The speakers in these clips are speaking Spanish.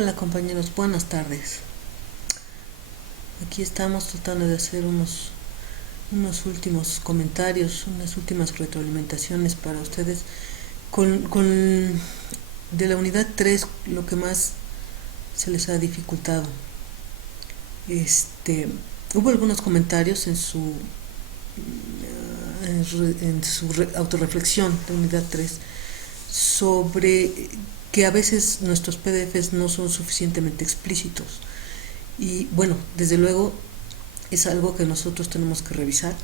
Hola compañeros, buenas tardes. Aquí estamos tratando de hacer unos últimos comentarios, unas últimas retroalimentaciones para ustedes con de la unidad 3 lo que más se les ha dificultado. Hubo algunos comentarios en su autorreflexión de unidad 3 sobre que a veces nuestros PDFs no son suficientemente explícitos. Y bueno, desde luego es algo que nosotros tenemos que revisar,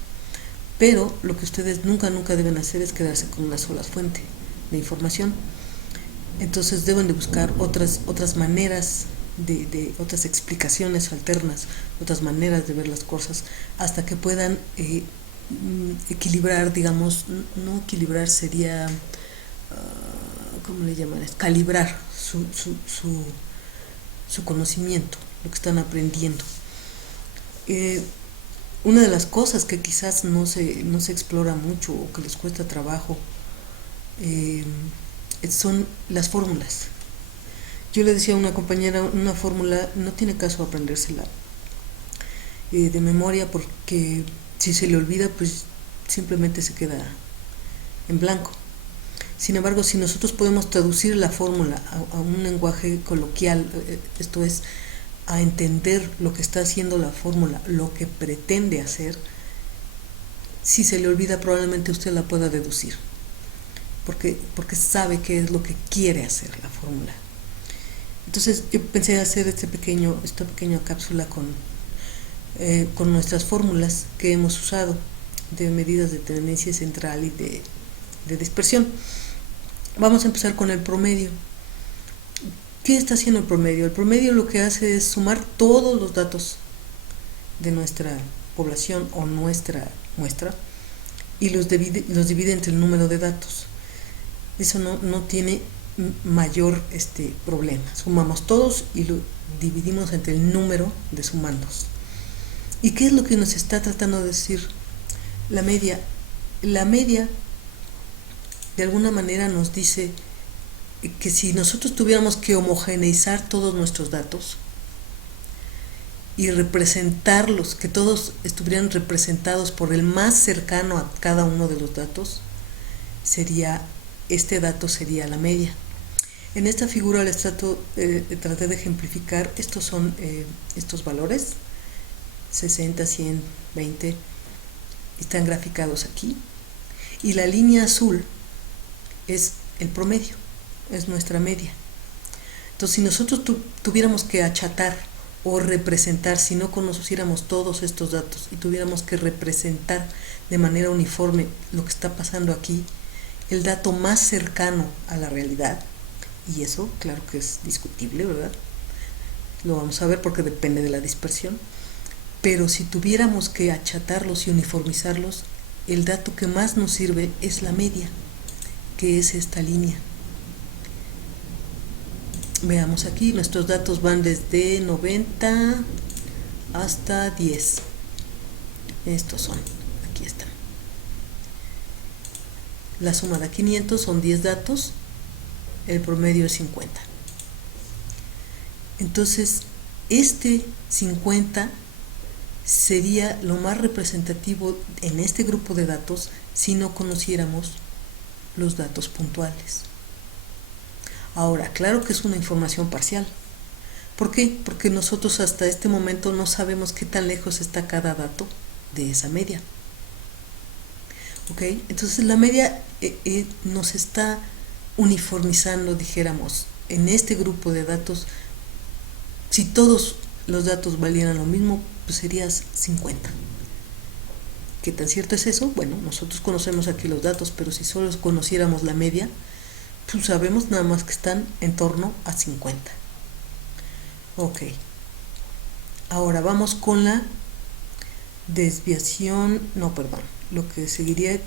pero lo que ustedes nunca deben hacer es quedarse con una sola fuente de información. Entonces deben de buscar otras maneras, de otras explicaciones alternas, otras maneras de ver las cosas, hasta que puedan equilibrar, digamos, no equilibrar sería, ¿cómo le llaman? Calibrar su conocimiento, lo que están aprendiendo. Una de las cosas que quizás no se explora mucho o que les cuesta trabajo son las fórmulas. Yo le decía a una compañera, una fórmula no tiene caso aprendérsela de memoria, porque si se le olvida, pues simplemente se queda en blanco. Sin embargo, si nosotros podemos traducir la fórmula a un lenguaje coloquial, esto es, a entender lo que está haciendo la fórmula, lo que pretende hacer, si se le olvida probablemente usted la pueda deducir, porque sabe qué es lo que quiere hacer la fórmula. Entonces yo pensé hacer esta pequeña cápsula con nuestras fórmulas que hemos usado de medidas de tendencia central y de dispersión. Vamos a empezar con el promedio. ¿Qué está haciendo el promedio? El promedio lo que hace es sumar todos los datos de nuestra población o nuestra muestra y los divide entre el número de datos. Eso no tiene mayor problema. Sumamos todos y lo dividimos entre el número de sumandos. ¿Y qué es lo que nos está tratando de decir la media? La media de alguna manera nos dice que si nosotros tuviéramos que homogeneizar todos nuestros datos y representarlos, que todos estuvieran representados por el más cercano a cada uno de los datos, este dato sería la media. En esta figura les traté de ejemplificar. Estos son estos valores, 60, 100, 20, están graficados aquí, y la línea azul es el promedio, es nuestra media. Entonces, si nosotros tuviéramos que achatar o representar, si no conociéramos todos estos datos y tuviéramos que representar de manera uniforme lo que está pasando aquí, el dato más cercano a la realidad, y eso claro que es discutible, ¿verdad? Lo vamos a ver porque depende de la dispersión, pero si tuviéramos que achatarlos y uniformizarlos, el dato que más nos sirve es la media, que es esta línea. Veamos aquí, nuestros datos van desde 90 hasta 10. Estos son, aquí están. La suma da 500, son 10 datos, el promedio es 50. Entonces, 50 sería lo más representativo en este grupo de datos si no conociéramos los datos puntuales. Ahora, claro que es una información parcial. ¿Por qué? Porque nosotros hasta este momento no sabemos qué tan lejos está cada dato de esa media. ¿Ok? Entonces la media nos está uniformizando, dijéramos, en este grupo de datos. Si todos los datos valieran lo mismo, pues sería 50. ¿Qué tan cierto es eso? Bueno, nosotros conocemos aquí los datos, pero si solo conociéramos la media, pues sabemos nada más que están en torno a 50. Ok. Ahora vamos con la desviación, lo que seguiría,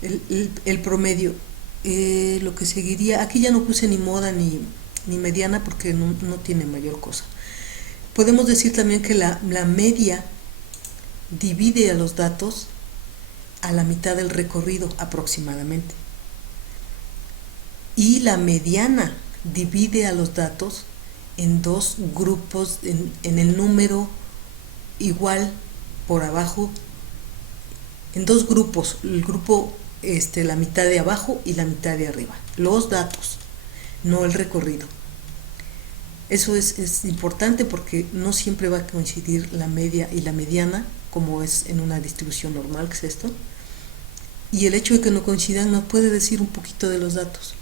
el promedio. Lo que seguiría, aquí ya no puse ni moda ni mediana porque no tiene mayor cosa. Podemos decir también que la media divide a los datos a la mitad del recorrido aproximadamente, y la mediana divide a los datos en dos grupos, en el número igual por abajo, en dos grupos, el grupo la mitad de abajo y la mitad de arriba, los datos, no el recorrido. Eso es importante porque no siempre va a coincidir la media y la mediana, como es en una distribución normal, que es esto. Y el hecho de que no coincidan nos puede decir un poquito de los datos.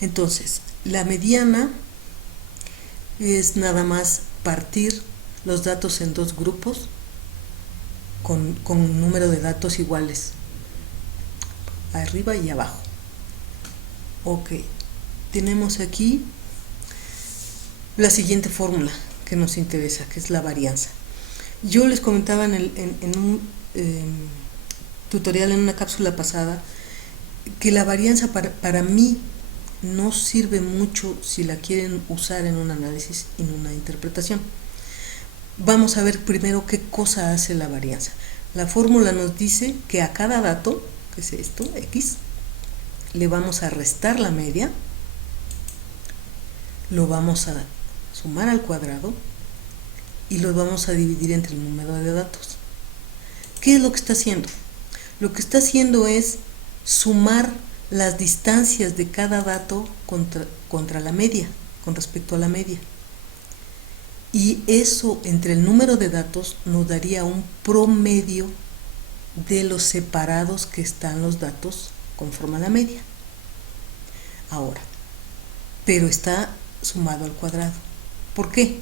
Entonces, la mediana es nada más partir los datos en dos grupos con un número de datos iguales, arriba y abajo. Ok, tenemos aquí la siguiente fórmula que nos interesa, que es la varianza. Yo les comentaba en un tutorial, en una cápsula pasada, que la varianza para mí no sirve mucho si la quieren usar en un análisis y en una interpretación. Vamos a ver primero qué cosa hace la varianza. La fórmula nos dice que a cada dato, que es esto, X, le vamos a restar la media, lo vamos a sumar al cuadrado y lo vamos a dividir entre el número de datos. ¿Qué es lo que está haciendo? Lo que está haciendo es sumar las distancias de cada dato contra la media, con respecto a la media. Y eso entre el número de datos nos daría un promedio de los separados que están los datos conforme a la media. Ahora, pero está sumado al cuadrado. ¿Por qué?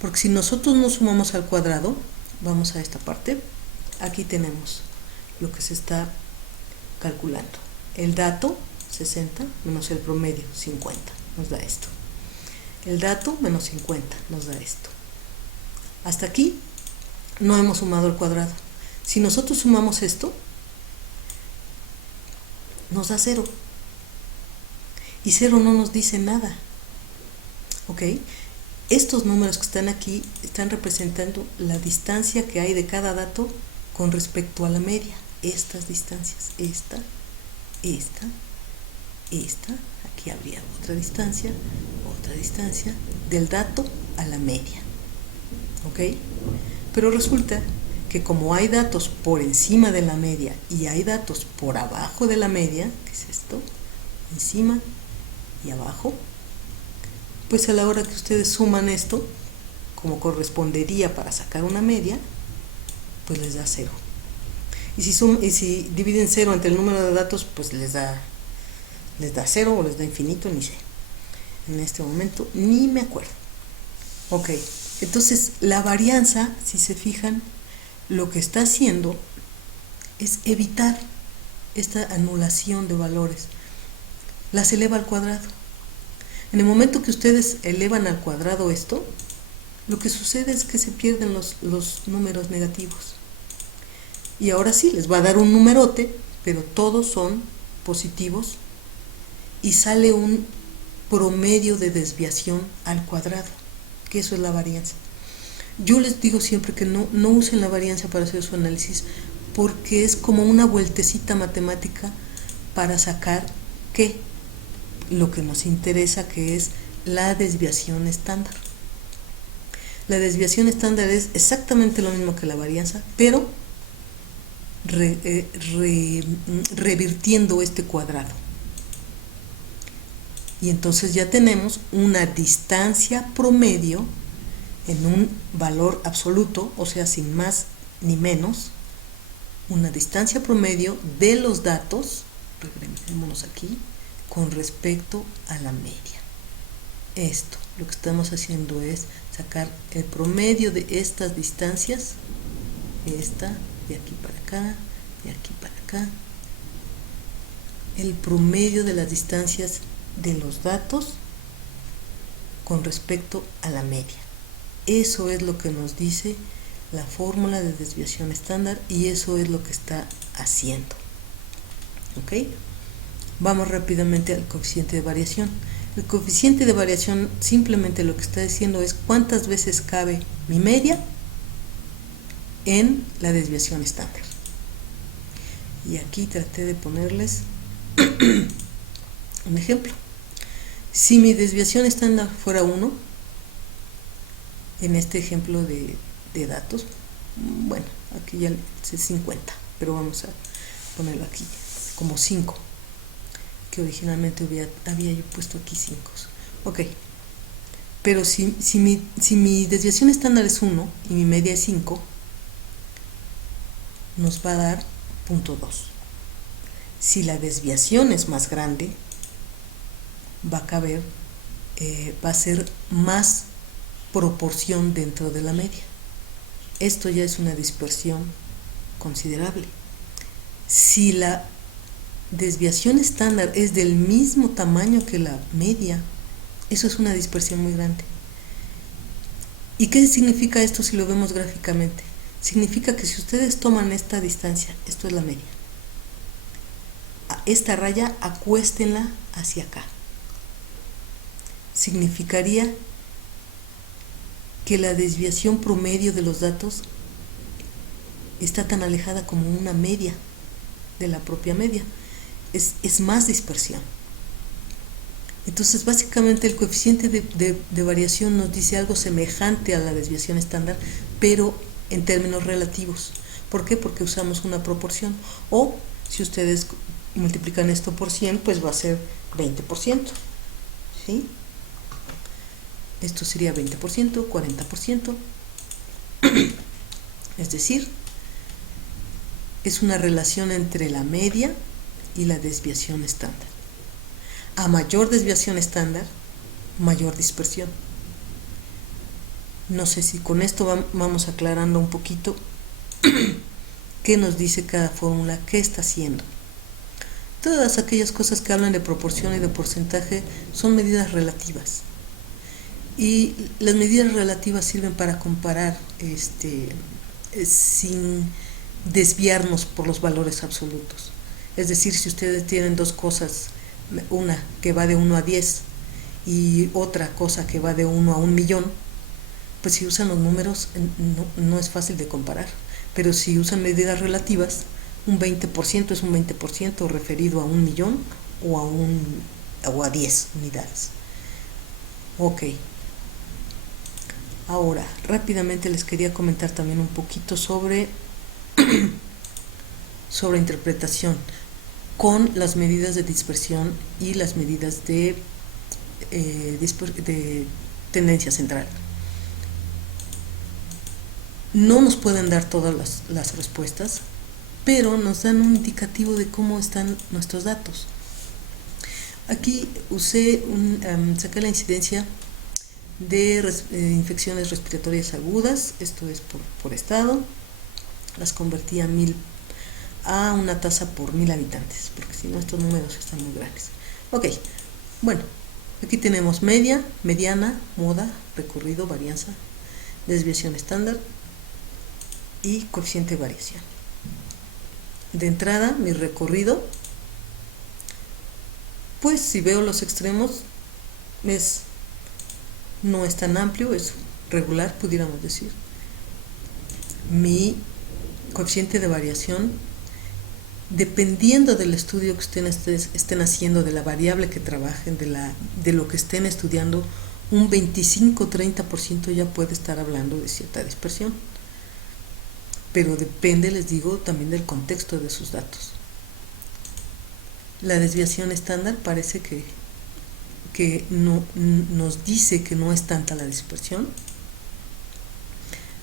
Porque si nosotros no sumamos al cuadrado, vamos a esta parte, aquí tenemos lo que se está calculando. El dato, 60, menos el promedio, 50, nos da esto. El dato, menos 50, nos da esto. Hasta aquí no hemos sumado al cuadrado. Si nosotros sumamos esto, nos da 0. Y 0 no nos dice nada. ¿Ok? Estos números que están aquí están representando la distancia que hay de cada dato con respecto a la media. Estas distancias, esta, aquí habría otra distancia del dato a la media. ¿Ok? Pero resulta que como hay datos por encima de la media y hay datos por abajo de la media, ¿qué es esto? Encima y abajo, pues a la hora que ustedes suman esto, como correspondería para sacar una media, pues les da 0. Y si dividen 0 entre el número de datos, pues les da 0 o les da infinito, ni sé. En este momento ni me acuerdo. Ok, entonces la varianza, si se fijan, lo que está haciendo es evitar esta anulación de valores. Las eleva al cuadrado. En el momento que ustedes elevan al cuadrado esto, lo que sucede es que se pierden los números negativos. Y ahora sí, les va a dar un numerote, pero todos son positivos y sale un promedio de desviación al cuadrado, que eso es la varianza. Yo les digo siempre que no usen la varianza para hacer su análisis, porque es como una vueltecita matemática para sacar ¿qué? Lo que nos interesa, que es la desviación estándar. La desviación estándar es exactamente lo mismo que la varianza, pero revirtiendo este cuadrado. Y entonces ya tenemos una distancia promedio en un valor absoluto, o sea, sin más ni menos, una distancia promedio de los datos, regresémonos aquí, con respecto a la media. Esto, lo que estamos haciendo es sacar el promedio de estas distancias, esta, de aquí para acá, de aquí para acá, el promedio de las distancias de los datos con respecto a la media. Eso es lo que nos dice la fórmula de desviación estándar y eso es lo que está haciendo. ¿Ok? Vamos rápidamente al coeficiente de variación. El coeficiente de variación simplemente lo que está diciendo es cuántas veces cabe mi media en la desviación estándar. Y aquí traté de ponerles un ejemplo. Si mi desviación estándar fuera 1, en este ejemplo de datos, bueno, aquí ya es 50, pero vamos a ponerlo aquí como 5, que originalmente había yo puesto aquí 5. Ok, pero si mi desviación estándar es 1 y mi media es 5, nos va a dar 0.2. Si la desviación es más grande, va a ser más proporción dentro de la media. Esto ya es una dispersión considerable. Si la desviación estándar es del mismo tamaño que la media, eso es una dispersión muy grande. ¿Y qué significa esto si lo vemos gráficamente? Significa que si ustedes toman esta distancia, esto es la media, esta raya acuéstenla hacia acá. Significaría que la desviación promedio de los datos está tan alejada como una media de la propia media. Es más dispersión. Entonces, básicamente el coeficiente de variación nos dice algo semejante a la desviación estándar, pero en términos relativos. ¿Por qué? Porque usamos una proporción. O, si ustedes multiplican esto por 100, pues va a ser 20%. ¿Sí? Esto sería 20%, 40%. Es decir, es una relación entre la media y la desviación estándar. A mayor desviación estándar, mayor dispersión. No sé si con esto vamos aclarando un poquito qué nos dice cada fórmula, qué está haciendo. Todas aquellas cosas que hablan de proporción y de porcentaje son medidas relativas. Y las medidas relativas sirven para comparar sin desviarnos por los valores absolutos. Es decir, si ustedes tienen dos cosas, una que va de 1 a 10 y otra cosa que va de 1 a 1 millón, pues si usan los números no es fácil de comparar. Pero si usan medidas relativas, un 20% es un 20% referido a 1 millón o a 10 unidades. Ok. Ahora, rápidamente les quería comentar también un poquito sobre interpretación con las medidas de dispersión y las medidas de tendencia central. No nos pueden dar todas las respuestas, pero nos dan un indicativo de cómo están nuestros datos. Aquí saqué la incidencia de infecciones respiratorias agudas, esto es por estado, las convertí a una tasa por 1000 habitantes, porque si no estos números están muy grandes. Ok, bueno, aquí tenemos media, mediana, moda, recorrido, varianza, desviación estándar y coeficiente de variación. De entrada, mi recorrido, pues si veo los extremos, no es tan amplio, es regular, pudiéramos decir. Mi coeficiente de variación, dependiendo del estudio que ustedes estén haciendo, de la variable que trabajen, de lo que estén estudiando, un 25-30% ya puede estar hablando de cierta dispersión. Pero depende, les digo, también del contexto de sus datos. La desviación estándar parece que no, nos dice que no es tanta la dispersión.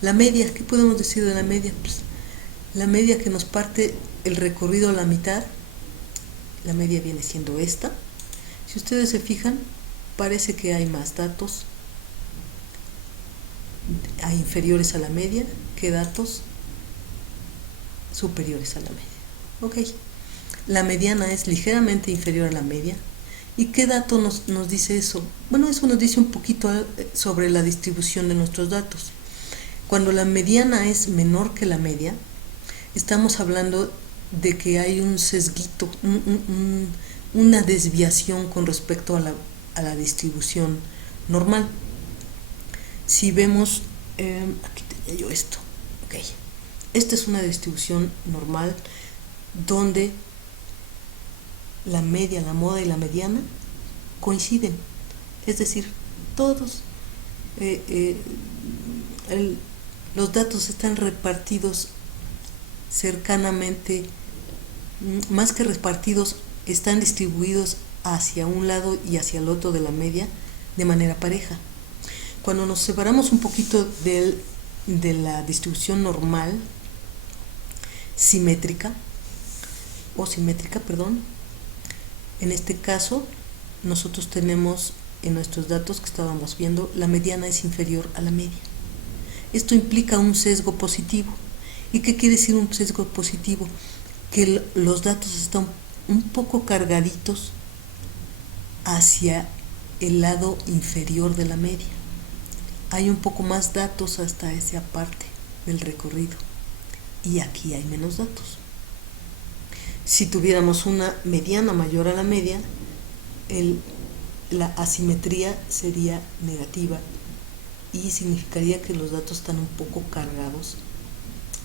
La media, ¿qué podemos decir de la media? Pues la media que nos parte el recorrido a la mitad, la media viene siendo esta. Si ustedes se fijan, parece que hay más datos inferiores a la media que datos superiores a la media. Ok, la mediana es ligeramente inferior a la media. ¿Y qué dato nos dice eso? Bueno, eso nos dice un poquito sobre la distribución de nuestros datos. Cuando la mediana es menor que la media, estamos hablando de que hay un sesguito, una desviación con respecto a la distribución normal. Si vemos, aquí tenía yo esto, ok, esta es una distribución normal donde la media, la moda y la mediana coinciden. Es decir, todos los datos están repartidos cercanamente, más que repartidos, están distribuidos hacia un lado y hacia el otro de la media de manera pareja. Cuando nos separamos un poquito de la distribución normal, simétrica, en este caso nosotros tenemos en nuestros datos que estábamos viendo, la mediana es inferior a la media. Esto implica un sesgo positivo. ¿Y qué quiere decir un sesgo positivo? Que los datos están un poco cargaditos hacia el lado inferior de la media. Hay un poco más datos hasta esa parte del recorrido y aquí hay menos datos. Si tuviéramos una mediana mayor a la media, la asimetría sería negativa y significaría que los datos están un poco cargados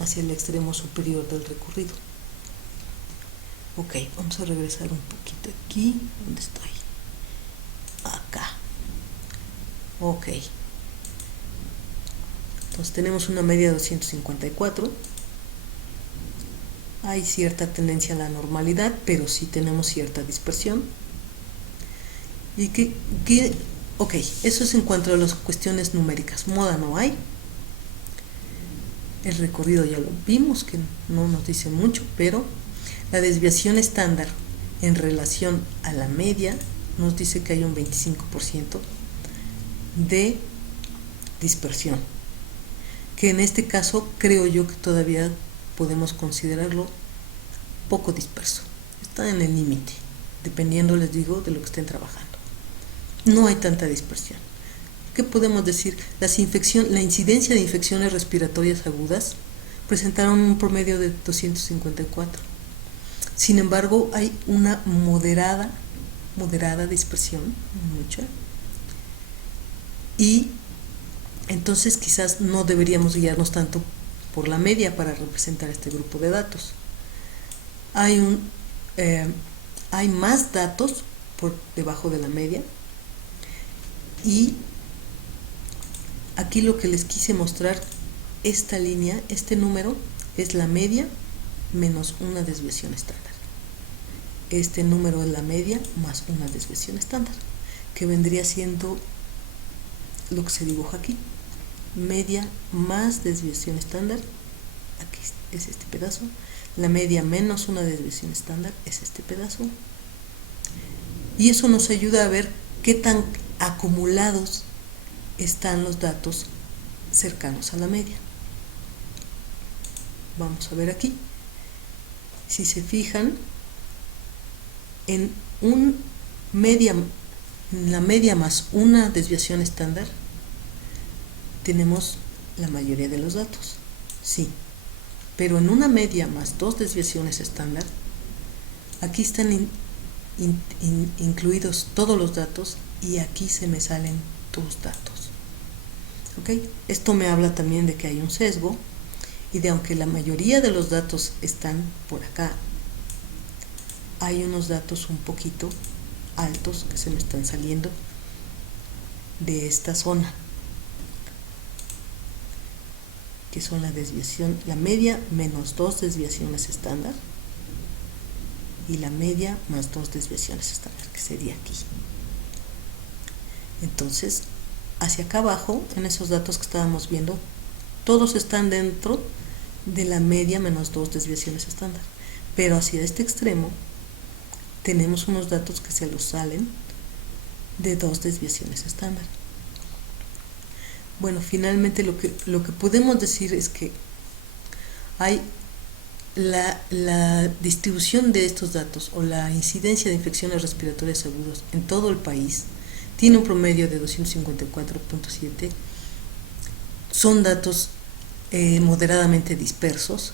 hacia el extremo superior del recorrido. Ok, vamos a regresar un poquito aquí. ¿Dónde estoy? Acá. Ok. Entonces tenemos una media de 254. Hay cierta tendencia a la normalidad, pero sí tenemos cierta dispersión. Y ok, eso es en cuanto a las cuestiones numéricas. Moda no hay. El recorrido ya lo vimos, que no nos dice mucho, pero la desviación estándar en relación a la media nos dice que hay un 25% de dispersión, que en este caso creo yo que todavía podemos considerarlo poco disperso. Está en el límite, dependiendo, les digo, de lo que estén trabajando. No hay tanta dispersión. ¿Qué podemos decir? La incidencia de infecciones respiratorias agudas presentaron un promedio de 254. Sin embargo, hay una moderada dispersión, mucha. Y entonces quizás no deberíamos guiarnos tanto por la media para representar este grupo de datos. Hay más datos por debajo de la media, y aquí lo que les quise mostrar, esta línea, este número es la media menos una desviación estándar. Este número es la media más una desviación estándar, que vendría siendo lo que se dibuja aquí. Media más desviación estándar, aquí es este pedazo. La media menos una desviación estándar es este pedazo. Y eso nos ayuda a ver qué tan acumulados están los datos cercanos a la media. Vamos a ver aquí. Si se fijan, en la media más una desviación estándar tenemos la mayoría de los datos, sí, pero en una media más dos desviaciones estándar, aquí están incluidos todos los datos y aquí se me salen dos datos. ¿Ok? Esto me habla también de que hay un sesgo y de aunque la mayoría de los datos están por acá, hay unos datos un poquito altos que se me están saliendo de esta zona, que son la desviación, la media menos dos desviaciones estándar y la media más dos desviaciones estándar, que sería aquí. Entonces, hacia acá abajo, en esos datos que estábamos viendo, todos están dentro de la media menos dos desviaciones estándar, pero hacia este extremo tenemos unos datos que se los salen de dos desviaciones estándar. Bueno, finalmente lo que podemos decir es que hay la distribución de estos datos o la incidencia de infecciones respiratorias agudas en todo el país tiene un promedio de 254.7. Son datos moderadamente dispersos.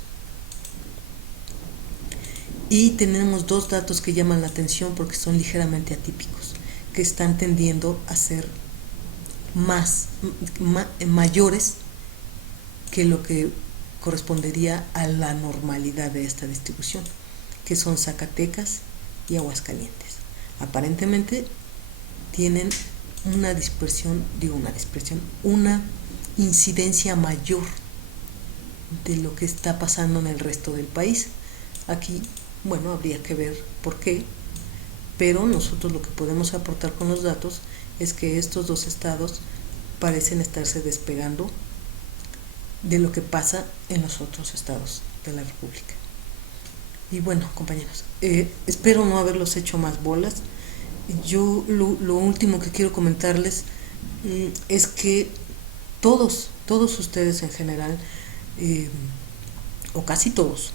Y tenemos dos datos que llaman la atención porque son ligeramente atípicos, que están tendiendo a ser mayores que lo que correspondería a la normalidad de esta distribución, que son Zacatecas y Aguascalientes. Aparentemente tienen una incidencia mayor de lo que está pasando en el resto del país. Aquí, bueno, habría que ver por qué, pero nosotros lo que podemos aportar con los datos es que estos dos estados parecen estarse despegando de lo que pasa en los otros estados de la República. Y bueno, compañeros, espero no haberlos hecho más bolas. Yo lo último que quiero comentarles es que todos ustedes en general, o casi todos,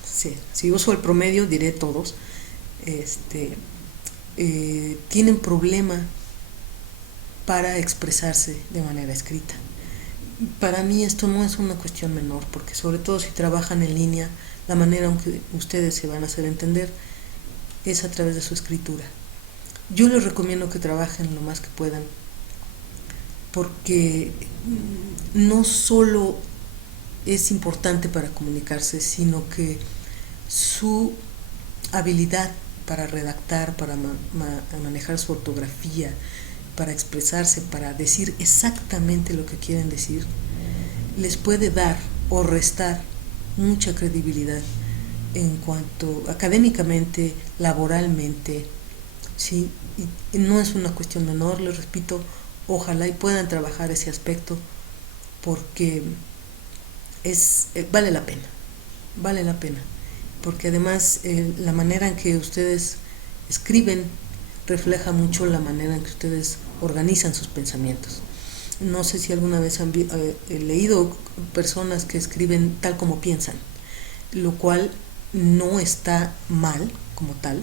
si uso el promedio diré todos, tienen problema para expresarse de manera escrita. Para mí esto no es una cuestión menor, porque sobre todo si trabajan en línea, la manera en que ustedes se van a hacer entender es a través de su escritura. Yo les recomiendo que trabajen lo más que puedan, porque no solo es importante para comunicarse, sino que su habilidad para redactar, para manejar su ortografía, para expresarse, para decir exactamente lo que quieren decir, les puede dar o restar mucha credibilidad en cuanto académicamente, laboralmente, ¿sí? Y no es una cuestión menor, les repito, ojalá y puedan trabajar ese aspecto, porque vale la pena, porque además la manera en que ustedes escriben refleja mucho la manera en que ustedes organizan sus pensamientos. No sé si alguna vez han leído personas que escriben tal como piensan, lo cual no está mal como tal,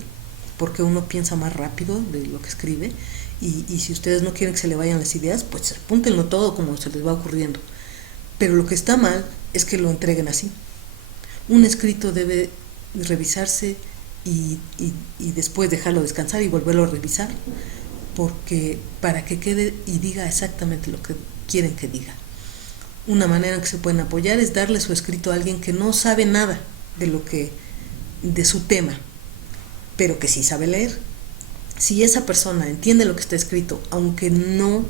porque uno piensa más rápido de lo que escribe, y si ustedes no quieren que se le vayan las ideas, pues apúntenlo todo como se les va ocurriendo. Pero lo que está mal es que lo entreguen así. Un escrito debe revisarse y después dejarlo descansar y volverlo a revisar, porque para que quede y diga exactamente lo que quieren que diga. Una manera en que se pueden apoyar es darle su escrito a alguien que no sabe nada de su tema, pero que sí sabe leer. Si esa persona entiende lo que está escrito, aunque no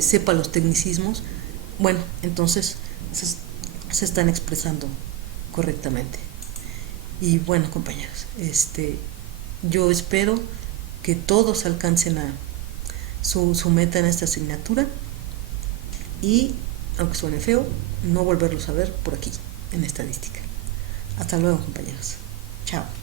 sepa los tecnicismos, bueno, entonces se están expresando correctamente. Y bueno, compañeros, yo espero que todos alcancen su meta en esta asignatura, y aunque suene feo, no volverlos a ver por aquí en estadística. Hasta luego, compañeros. Chao.